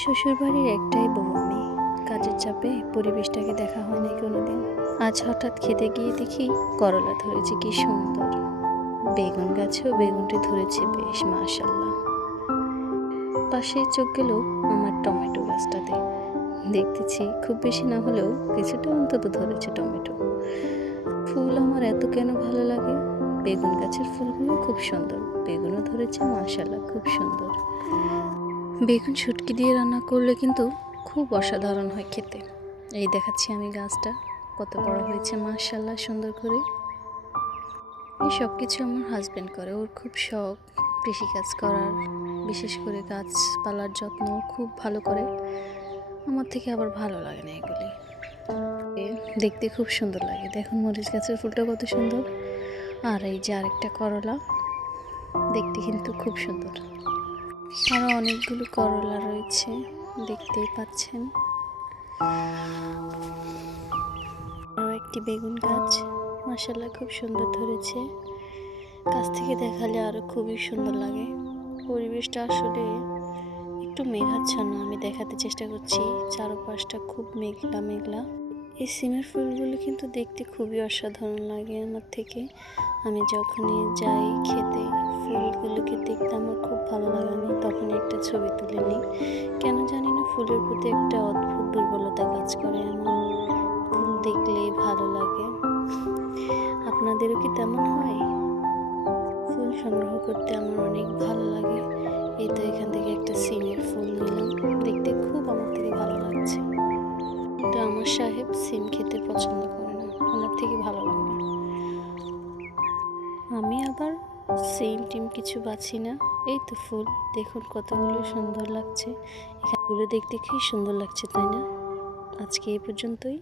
শ্বশুরবাড়ির একটাই বউ আমি। কাজের চাপে পরিবেশটাকে দেখা হয়নি কোনোদিন। আজ হঠাৎ খেতে গিয়ে দেখি করলা ধরেছে, কি সুন্দর। বেগুন গাছেও বেগুনটি ধরেছে বেশ, মাশাল্লাহ। পাশে চোখ গেল আমার টমেটো গাছটাতে। দেখতেছি খুব বেশি না হলেও কিছুটা অন্তত ধরেছে টমেটো। ফুল আমার এত কেন ভালো লাগে। বেগুন গাছের ফুলগুলো খুব সুন্দর, বেগুনও ধরেছে, মাশাল্লাহ, খুব সুন্দর। বেগুন শুটকি দিয়ে রান্না করলে কিন্তু খুব অসাধারণ হয় খেতে। এই দেখাচ্ছি আমি গাছটা কত বড় হয়েছে, মাশাল্লাহ, সুন্দর করে। এই সব কিছু আমার হাজব্যান্ড করে, ওর খুব শখ কৃষিকাজ করার, বিশেষ করে গাছপালার যত্ন খুব ভালো করে। আমার থেকে আবার ভালো লাগে না এগুলি, দেখতে খুব সুন্দর লাগে। দেখুন মরিচ গাছের ফুলটা কত সুন্দর। আর এই যে আরেকটা করলা, দেখতে কিন্তু খুব সুন্দর। আরও অনেকগুলো করলা রয়েছে, দেখতেই পাচ্ছেন। আরও একটি বেগুন গাছ, মাশাল্লাহ, খুব সুন্দর ধরেছে। কাছ থেকে দেখালে আরও খুবই সুন্দর লাগে। পরিবেশটা আসলে একটু মেঘাচ্ছন্ন, আমি দেখাতে চেষ্টা করছি। চারপাশটা খুব মেঘলা মেঘলা। এই সিমের ফুলগুলো কিন্তু দেখতে খুবই অসাধারণ লাগে আমার থেকে। আমি যখনই যাই খেতে, ফুলগুলোকে দেখতে আমার খুব ভালো লাগে। আমি তখনই একটা ছবি তুলে নিই। কেন জানি না, ফুলের প্রতি একটা অদ্ভুত দুর্বলতা কাজ করে আমার। ফুল দেখলেই ভালো লাগে। আপনাদেরও কি তেমন হয়? ফুল সংগ্রহ করতে আমার অনেক ভালো লাগে। এই তো এখান থেকে একটা সিমের ফুল নিলাম, দেখতে খুব আমার থেকে ভালো লাগছে। তো আমার সাহেব সিম খেতে পছন্দ করে না, ওনার থেকে ভালো লাগে না। আমি আবার সিম টিম কিছু বাছি না। এই তো ফুল, দেখুন কতগুলো সুন্দর লাগছে। এখানগুলো দেখতে কি সুন্দর লাগছে, তাই না? আজকে এই পর্যন্তই।